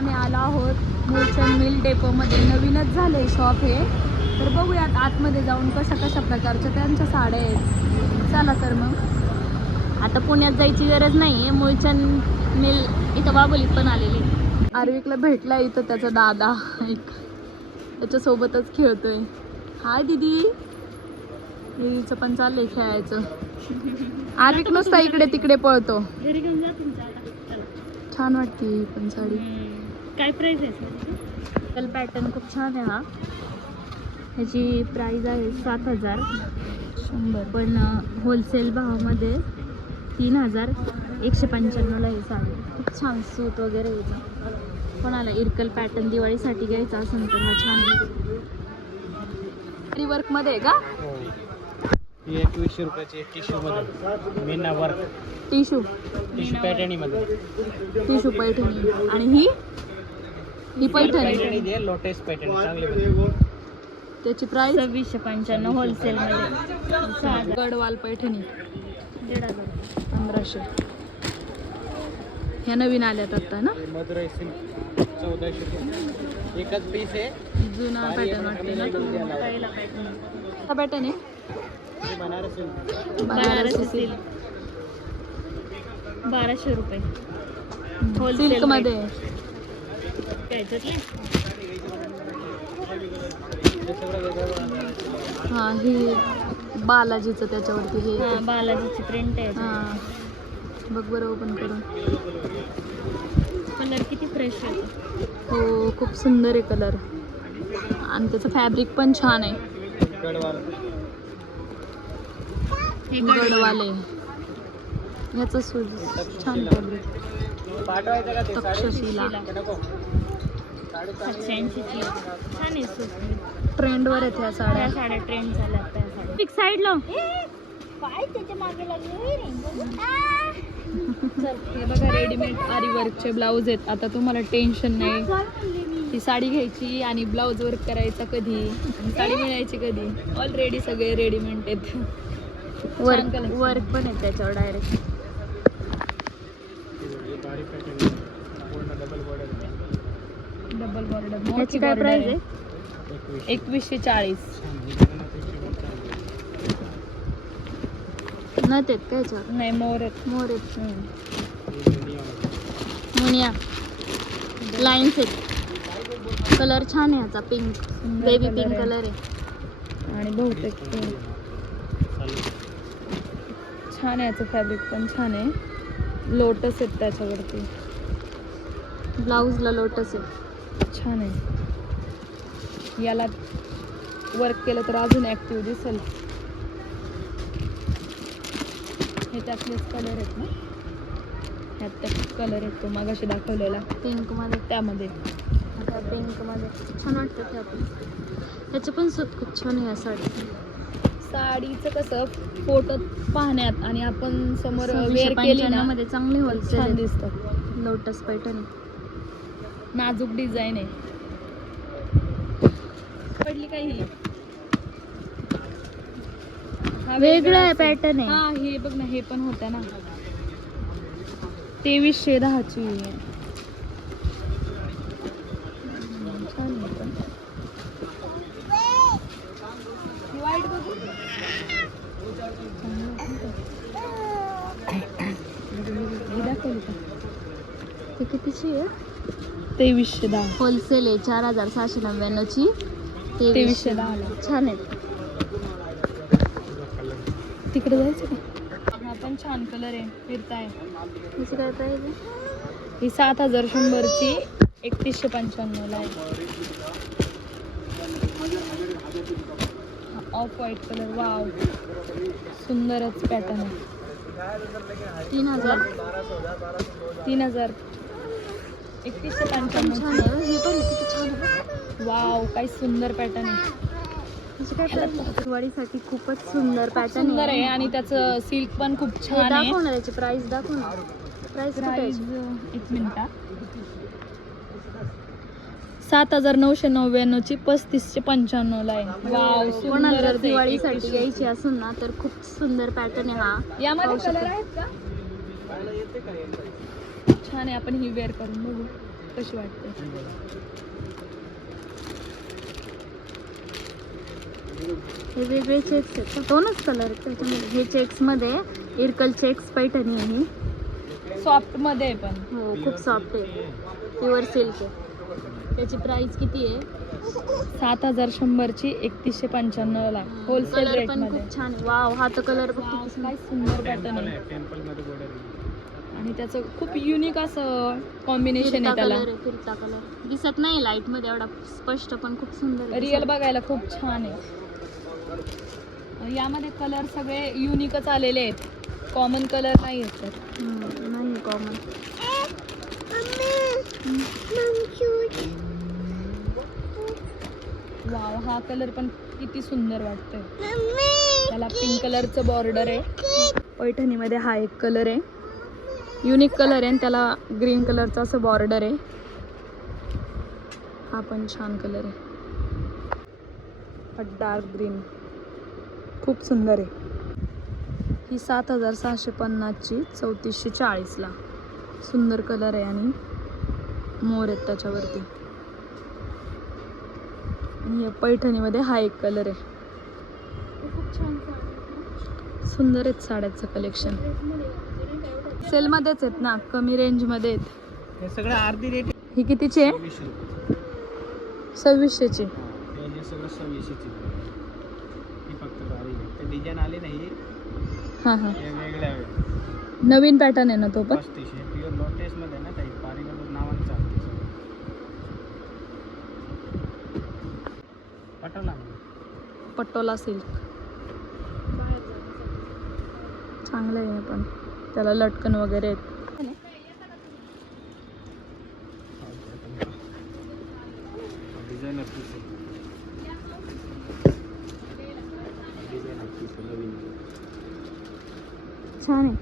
आम्ही आलो आहोत मूळचंद मिल डेपोमध्ये. नवीनच झाले शॉप हे. तर बघूयात आतमध्ये जाऊन कशा कशा प्रकारच्या त्यांच्या साड्या आहेत. चला तर मग. आता पुण्यात जायची गरज नाही आहे मूळचंद मिल इथं बाबोलीत पण आलेली आर्विकला भेटला इथं त्याचा दादा. एक त्याच्यासोबतच खेळतोय. हाय दीदी. दीदीचं पण चाललंय खेळायचं. आर्विक नुसता इकडे तिकडे पळतो. छान वाटते पण साडी. काय प्राईस आहे कल पॅटर्न खूप छान आहे हा. ह्याची प्राईस आहे सात हजार. शंभर. पण होलसेल भावामध्ये तीन हजार एकशे पंच्याण्णवला ही साडी. खूप छान सूत वगैरे याचा. कोणाला इरकल पॅटर्न दिवाळीसाठी घ्यायचा असेल तर हा छान आहे. वर्कमध्ये आहे का? ही. एकवीसशे रुपयाची एक टिश्यू मध्ये मीना वर्क टिशू टिश्यू पॅटर्नी मध्ये टिशू पैठणी आणि ही? ही पैठणी पैठणी दे लोटेस पैठणी चांगली मध्ये. त्याची प्राइस सव्वीसशे पंच्याण्णव होलसेलमध्ये सहा हजार गडवाल पैठणी. दीड हजार पंधराशे. ह्या नवीन आल्यात आता ना? हे मधुराई सिल्क चौदाशे रुपये. एकच पीस आहे. जुना पॅटर्न वाटते ना. पहिला पॅटर्न हा पॅटर्न आहे? हे बनारस सिल्क बाराशे सिल्क बाराशे रुपये. Wholesale सिल्कमध्ये. हे हा ही बालाजीचं त्याच्यावरती हे. हा बालाजीची प्रिंट आहे हा. बघ बरं ओपन करून. कलर किती फ्रेश आहे. हो खूप सुंदर आहे कलर आणि त्याचं फॅब्रिक पण छान आहे. गडवाल हे गडवाले. ह्याचं सूज छान फॅब्रिक तक्षशिला. साडे नको सातशे ऐंशीची छान आहे सूट. ट्रेंडवर आहेत ह्या साड्या. त्या साड्या ट्रेंड झाल्या त्या साड्या. पिक साईड लो. हे बघा रेडीमेड आरी वर्कचे ब्लाऊज आहेत. आता तुम्हाला टेन्शन नाही. ती साडी घ्यायची आणि ब्लाऊज वर्क करायचा कधी. साडी मिळायची कधी. ऑलरेडी सगळे रेडीमेड आहेत. वर्क. वर्क पण आहे त्याच्यावर डायरेक्ट ह्याची काय प्राइस आहे. एकवीस एकवीसशे चाळीस. नत आहेत का ह्याच्यावर नाही मोर आहेत. मोर आहेत. मुनिया. लाईन्स आहेत. कलर छान आहे ह्याचा पिंक बेबी पिंक. कलर आहे. आणि बहुतेक. छान आहे याचं फॅब्रिक पण छान आहे. लोटस आहेत त्याच्यावरती. ब्लाऊजला लोटस आहे छान आहे. याला वर्क केलं तर अजून ॲक्टिव्ह दिसेल. हे त्यातलेच कलर आहेत ना? ह्यात त्यात कलर आहेत तो मागाशी दाखवलेला. पिंकमध्ये त्यामध्ये. आता पिंकमध्ये छान वाटतं ते आपण. त्याचं पण सूत खूप छान आहे या साडी. साडीचं कसं फोटो पाहण्यात आणि आपण समोर वेअर केली ना मध्ये चांगले होलसेल दिसतं. लोटस पैठणी नाजूक डिझाईन आहे. पडली काय ही हा वेगळं आहे असेल. पॅटर्न आहे हा हे बघ ना हे पण होत्या ना तेवीसशे दहाची आहे. छान आहे पण. ही white बघू. चांगली आहे का? ही दाखवली का? ते कितीची आहे तेवीसशे दहा होलसेल आहे चार हजार सहाशे नव्याण्णवची तेवीसशे दहाला छान आहेत. तिकडे जायचं का? हा पण छान कलर आहे. फिरताय. त्याची काय प्राईस आहे? ही सात हजार शंभरची एकतीसशे पंच्याण्णवला आहे. ऑफ व्हाईट कलर वाव सुंदरच पॅटर्न आहे. तीन हजार? तीन हजार. एकतीसशे पंच्याण्णव. हे पण किती छान वाव काय सुंदर पॅटर्न आहे. दिवाळीसाठी खूपच सुंदर पॅटर्न सुंदर आहे. आणि त्याचं सिल्क पण खूप छान आहे. दाखव ना त्याची प्राइस दाखव ना. प्राइस प्राईस एक मिनिटा सात हजार नऊशे नव्याण्णवची पस्तीसशे पंच्याण्णवला आहे. वाव सुंदर दिवाळीसाठी घ्यायची असेल ना तर खूप सुंदर पॅटर्न आहे हा. यामध्ये पाहू कलर शकता. आहेत का? छान आहे आपण ही वेअर करून बघू. कशी वाटते? हे वेगळे चेक्स आहेत? दोनच कलर आहेत त्याच्यामध्ये. हे चेक्समध्ये इरकल चेक्स पैठणी आहे. ही सॉफ्टमध्ये आहे पण. हो खूप सॉफ्ट आहे. प्युअर सिल्क आहे. त्याची प्राइस किती आहे? सात हजार शंभरची एकतीसशे पंच्याण्णव ला होलसेल रेट पण मध्ये. खूप छान आहे. वाव हा तर कलर बघ काय सुंदर. पॅटर्न आहे. टेम्पलमध्ये बॉर्डर आणि त्याचं खूप युनिक असं कॉम्बिनेशन आहे त्याला. कलर आहे फिरता कलर दिसत नाही लाइटमध्ये एवढा स्पष्ट पण खूप सुंदर आहे. रिअल. बघायला खूप छान आहे. यामध्ये कलर सगळे युनिकच आलेले आहेत. कॉमन कलर नाही आहेत. हम्म, नाही कॉमन वाव हा कलर पण किती सुंदर वाटतोय. त्याला पिंक कलरचं बॉर्डर आहे. पैठणीमध्ये हा एक कलर आहे. युनिक कलर आहे आणि त्याला ग्रीन कलरचं असं बॉर्डर आहे. हा पण छान कलर आहे. हा डार्क ग्रीन. खूप सुंदर आहे. ही सात हजार सहाशे पन्नासची चौतीसशे चाळीसला. सुंदर कलर आहे आणि मोर आहेत त्याच्यावरती. आणि या पैठणीमध्ये हा एक कलर आहे. खूप छान. सुंदर आहेत साड्याचं कलेक्शन सेलमध्येच आहेत ना कमी रेंजमध्ये आहेत. हे सगळं अर्धी रेट ही कितीची आहे वीस रुपये सव्वीसशेची. हे जे सगळं सव्वीसशेची. ही फक्त बारीक आहे. ते डिझाईन आले नाही. हां हां. हे नवीन पॅटर्न आहे ना तो पण? पस्तीस हे प्युअर लोटेसमध्ये ना काही पारिगाचं नावाने चालते सगळं. पाठवला पटोला सिल्क. चांगलं आहे हे पण. त्याला लटकन वगैरे आहेत छान आहे.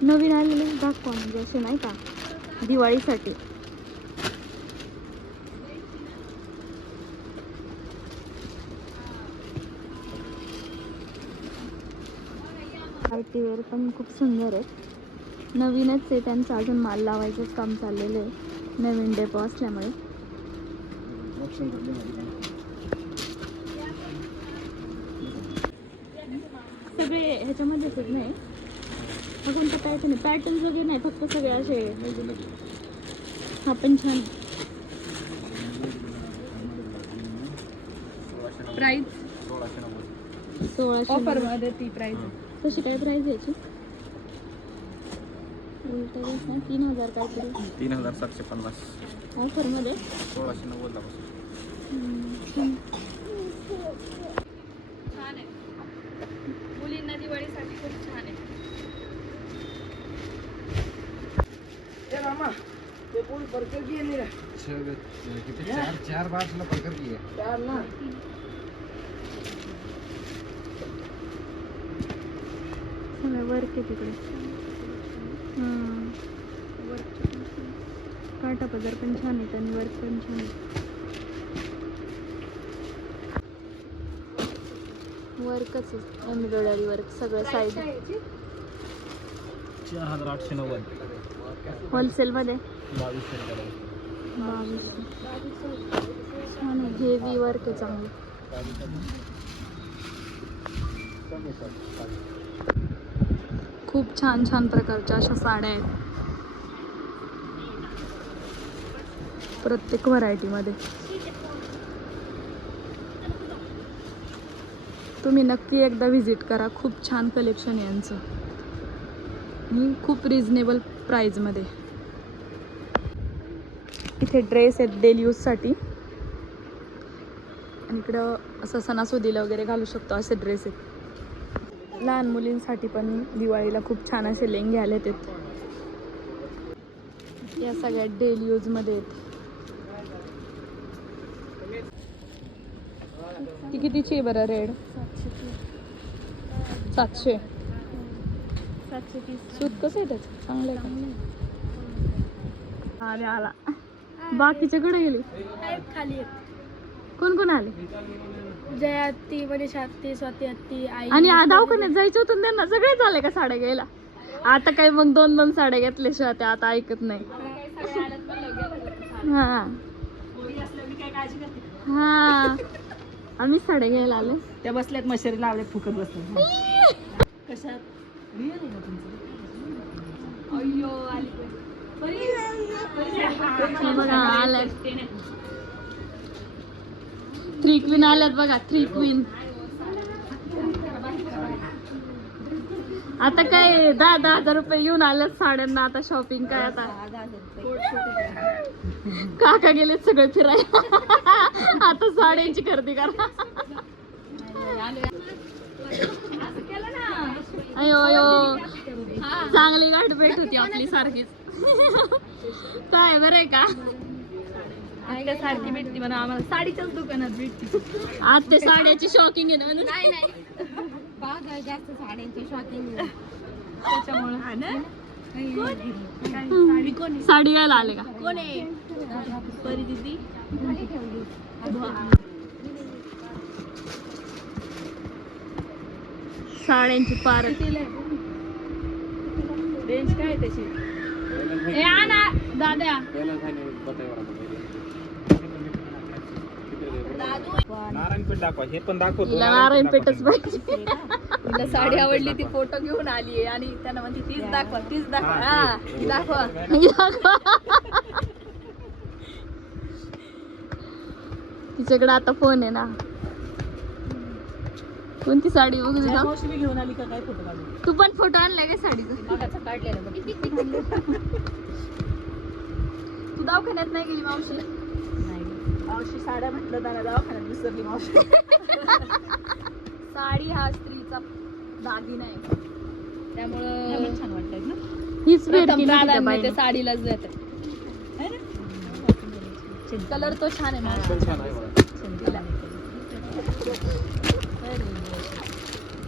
नवीन आलेले दाखवा म्हणजे असे नाही का? दिवाळीसाठी. पार्टीवेअर पण खूप सुंदर आहे नवीनच आहे त्यांचं अजून माल लावायचंच काम चाललेलं आहे. नवीन डेपो असल्यामुळे. सगळे ह्याच्यामध्येच आहेत नाही. हा कोणता पॅटर्न आहे पॅटर्न वगैरे नाही फक्त सगळे असे. हा पण छान. आहे. प्राइस सोळाशे नव्वद. सोळाशे ऑफर नव्वद. मध्ये ती प्राइस कशी काय प्राईस याची उलटं बस ना, तीन हजार काहीतरी. तीन हजार सातशे पन्नास. ऑफरमध्ये सोळाशे नव्वदला हम्म. छान आहे. मुलींना दिवाळीसाठी खूप छान आहे. चार चार बाजूला पकर की आहे सगळं वर्क आहे तिकडे. काटा पदर पण छान आहे आणि वर्क पण छान आहे वर्कच आहे. एम्ब्रॉयडरी वर्क सगळं साईड चार हजार आठशे नव्वद. होलसेलमध्ये? बावीस छान आहे. हेवी वर्क आहे चांगलं. खूप छान छान प्रकारच्या अशा साड्या आहेत. प्रत्येक व्हरायटीमध्ये तुम्ही नक्की एकदा व्हिजिट करा. खूप छान कलेक्शन यांचं. आणि खूप रिजनेबल प्राईजमध्ये इथे ड्रेस आहेत डेली यूजसाठी आणि इकडं असं सणासुदीला वगैरे घालू शकतो असे ड्रेस आहेत. लहान मुलींसाठी पण दिवाळीला खूप छान असे लेंगे आले आहेत. या सगळ्या डेली यूजमध्ये आहेत. ती कितीची आहे बरं रेड? सातशे. सूत कसं आहे त्याचं? चांगलं आहे अरे आला. बाकीचे कडे गेले खाली कोण कोण आले? जया ती मनीषा ती स्वाती ती आई आणि आ- दवाखान्यात जायचं होतं ना त्यांना सगळेच आले का साड्या घ्यायला? आता काय मग दोन दोन साड्या घेतल्याशिवाय ते आता ऐकत नाही. हा. हा. आम्ही साड्या घ्यायला आलो. त्या बसल्यात मशरी लावल्यात फुकट बसल्यात. कशात? हे बघा आल्यात थ्री क्वीन आल्यात बघा थ्री क्वीन आता काय दहा दहा हजार रुपये येऊन आल्यात साड्यांना आता शॉपिंग काय आता? काका गेलेत सगळे फिरायला. आता साड्यांची खरेदी करा. अयो अयो. चांगली गाठ भेट होती आपली सारखीच. काय बरं आहे का? आपल्या सारखी भेटती म्हणा आम्हाला साडीच्याच दुकानात भेटती. आज ते साड्याची शॉकिंग आहे ना म्हणून. नाही नाही. जास्त साड्यांची शॉपिंग त्याच्यामुळे. साडी. घ्यायला आले का? कोण आहे? परी दिदी. साड्यांची पार रेंज काय त्याची? आणा दादा नारायणपेठ दाखवा हे पण दाखवतो तिला नारायण पेठच पाहिजे. तिला साडी आवडली ती फोटो घेऊन आली आहे आणि त्यांना म्हणते तीच दाखवा तीच दाखवा. हा, हा ती दाखवा. तिच्याकडे आता फोन आहे ना. कोणती साडी मावशी मी घेऊन आली का काय फोटो काढून? तू पण फोटो आणलाय का साडीचा? मागाचा काढलेला बघ. तू दवाखान्यात नाही गेली मावशी मावशी साड्या म्हटलं त्याला दवाखान्यात विसरली मावशी साडी हा स्त्रीचा दागिना आहे त्यामुळं छान वाटतात ना हीच वेळ केली बाईने. साडीलाच है? कलर तो छान आहे मावशी पण छान आहे बघा. तिला.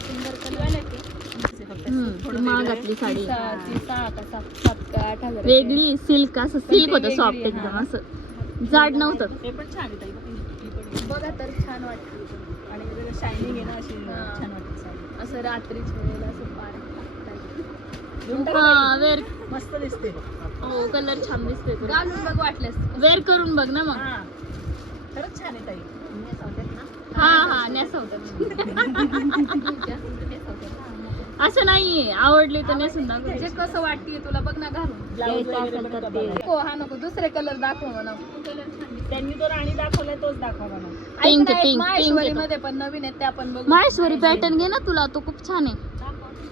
सुंदर कलर आहे ते. हम्म, ती महागातली साडी ती सहा ती सहा का सात सात का आठ हजार वेगळी सिल्क असं सिल्क होतं वेगळी, सॉफ्ट. एकदम असं जाड नव्हतं. हे पण छान आहे ताई. बघा, तर छान वाटतं. आणि शायनिंग आहे ना अशी हा. छान वाटते साडी. असं रात्रीच्या वेळेला असं पार घेऊन टाका हा वेअर ताई. मस्त दिसते. हो कलर छान दिसतोय तुला. घालून बघ वाटल्यास. वेअर करून बघ ना मग. हा. खरंच छान आहे ताई. हा हा नेसवतात. असं नाहीये. आवडली तर नेसून दाखव. जे कसं वाटते तुला? बघ ना घालून. नको हा नको. दुसरे कलर दाखव म्हणा. त्यांनी तो राणी दाखवलाय तोच दाखवा मला Pink मध्ये पण नवीन आहेत त्या पण बघू. माहेश्वरी पॅटर्न घे ना तुला. तो खूप छान आहे.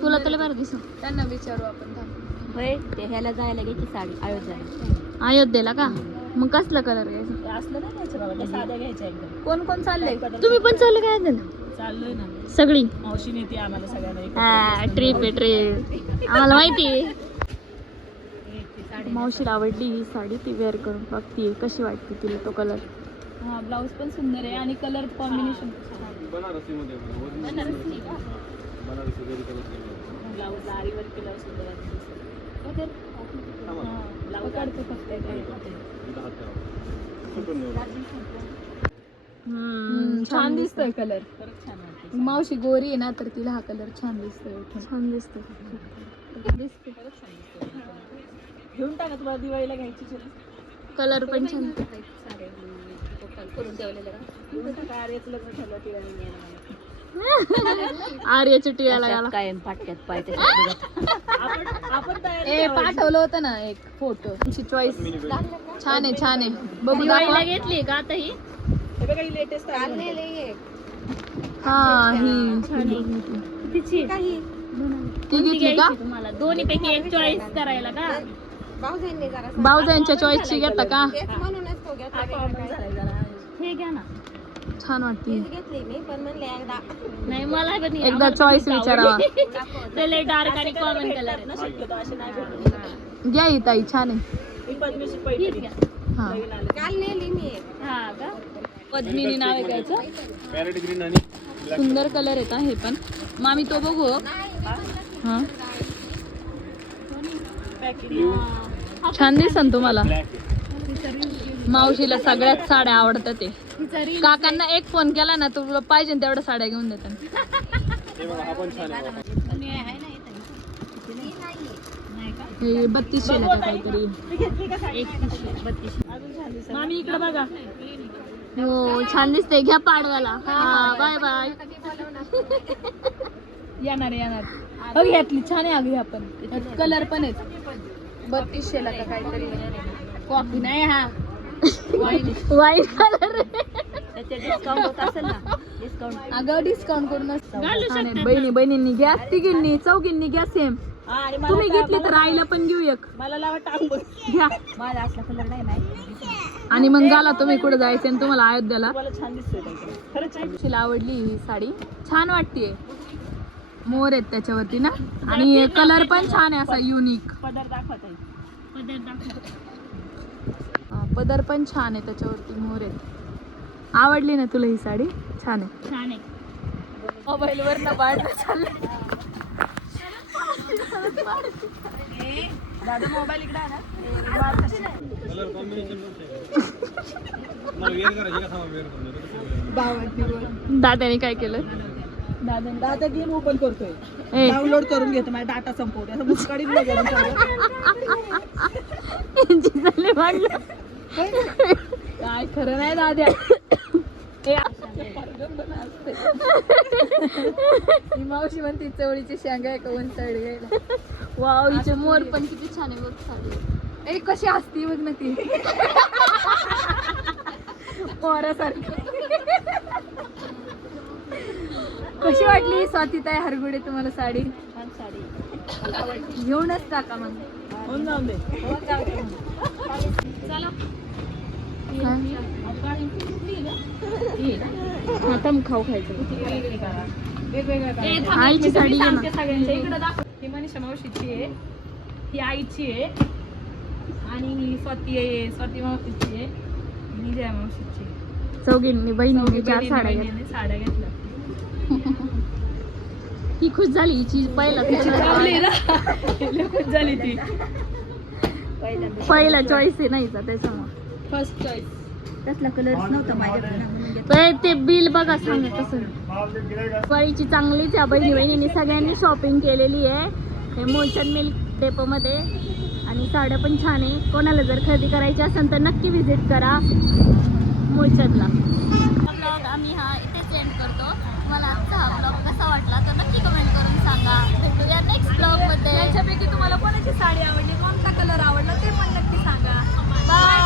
तुला त्याला बरं दिसू त्यांना विचारू आपण. थांब. होय ते ह्याला जायला घ्यायची साडी अयोध्याला अयोध्येला का? मग कसला कलर घ्यायचा? हे असलं नाही घ्यायचं बाबा त्या साध्या घ्यायच्या एकदम. कोण कोण चाललंय? तुम्ही पण चाललं काय चाललोय ना. सगळी. मावशी नेते आम्हाला सगळ्यांना हा ट्रिप आहे ट्रिप आम्हाला माहिती आहे. मावशीला आवडली ही साडी ती वेअर करून बघती कशी वाटते तिला तो कलर हा ब्लाऊज पण सुंदर आहे आणि कलर कॉम्बिनेशन ब्लाऊज आरीवर केलं सुंदर वाटते. काढतो फक्त. छान दिसतोय कलर खरंच छान मावशी गोरी आहे ना तर तिला हा कलर छान दिसतोय उठून. छान दिसते घेऊन टाका तुला दिवाळीला घ्यायची. कलर पण छान. करून ठेवलेलं लग्न ठरलं दिवाळी. आर्याच्या गेला कायम पाटक्यात पाय आपण आपण तयारी ए पाठवलं होतं ना एक फोटो तुमची चॉईस छान आहे छान आहे. बघू दाखवा. घेतली का आता ही? हे बघा ही लेटेस्ट हा ही तिची. ती घेतली का? तुम्हाला. दोन्ही पैकी एक चॉईस करायला का? चॉईसची घेता का हे घ्या ना. छान वाटते. नाही मला पण एकदा आवडते, चॉईस विचारावा आवडली. ते लय डार्क आणि कॉमन कलर आहे ना शक्यतो असे नाही भेटत. घ्या ही ताई छान आहे. ही घ्या. हा. नवीन आलं. हा का? पद्मिनी नाव आहे कायचं पॅरेट ग्रीन आणि सुंदर कलर येत हे पण. मामी तो बघू. हा. छान दिसन तुम्हाला. मावशीला सगळ्यात साड्या आवडतात ते. काकांना एक फोन केला ना तुला पाहिजे तेवढ्या साड्या घेऊन देतात हे बघा हा पण छान आहे बघा. हे बत्तीसशे का काहीतरी. एकतीसशे. बत्तीसशे मामी इकडे बघा. हो छान दिसते घ्या पाडव्याला. हा बाय बाय येणार येणार. घ्यातली छान आहे अगदी आपण. कलर पण आहेत. बत्तीसशे ला का काहीतरी. कॉफी नाही हा. वाईट कलर त्याच्यात डिस्काउंट होत असेल ना डिस्काउंट अगं डिस्काउंट करून बहिणी बहिणींनी घ्या तिघींनी चौघींनी घ्या सेम तुम्ही घेतली तर आईला पण घेऊ एक. मला लावा टांग घ्या. माझा असला कलर नाही आणि मग गाला तुम्ही कुठे जायचं आणि तुम्हाला अयोध्याला? तिला आवडली ही साडी. छान वाटतेय. मोर आहेत त्याच्यावरती ना? आणि कलर पण छान आहे असा युनिक पदर दाखवत आहे. पदर पण छान आहे त्याच्यावरती मोर आहेत. आवडली ना तुला ही साडी? छान आहे. छान आहे. मोबाईल वर न पाडणं चाललंय दादा मोबाईल इकडे. दादाने काय केलं? दादा दादा गेम ओपन करतोय. ए. डाउनलोड करून घेतो माझा डाटा संपवते असं मुस्काडीत वाढलं. काय खरं नाही दाद्या ही मावशी म्हणते चवळीची शेंगा आहे का घ्यायला. वाव हिचे मोर पण किती छान आहे बघ ए कशी असती बघ ना ती. पोरासारखी कशी वाटली स्वातीताई हरगुडे तुम्हाला साडी? छान साडी. घेऊनच टाका मग. आता खाऊ खायचं. आईची साडी. सगळ्यांच्या इकडे दाखव. ही मनीषा मावशीची आहे. ही आईची आहे. आणि ही स्वाती आहे स्वाती मावशीची आहे. आणि जया मावशीची आहे. चौघींनी बहिणींनी चौघी चार साड्या घेतल्या. बहिणींनी साड्या घेतल्या. ही खुश झाली हिची पहिला चांगली ना. लय खुश झाली ती. पहिला चॉईस आहे नाही त्याच्यामुळे. फर्स्ट चॉईस तसला कलरच नव्हता माझ्याकडे ना म्हणून घेतला. पण ते बिल बघा सांगा कसं पळीची चांगलीच आहे. बहिणी बहिणींनी सगळ्यांनी शॉपिंग केलेली आहे. हे मोलचंद मिल्क डेपोमध्ये. आणि साड्या पण छान आहे. कोणाला जर खरेदी करायची असेल तर नक्की व्हिजिट करा मोलचंदला ब्लॉग आम्ही हा इथेच एंड करतो. तुम्हाला आजचा हा ब्लॉग कसा वाटला तर नक्की कमेंट करून सांगा. भेटूया नेक्स्ट ब्लॉगमध्ये त्याच्यापैकी तुम्हाला कोणाची साडी आवडली कोणता कलर आवडला ते पण नक्की सांगा. बाय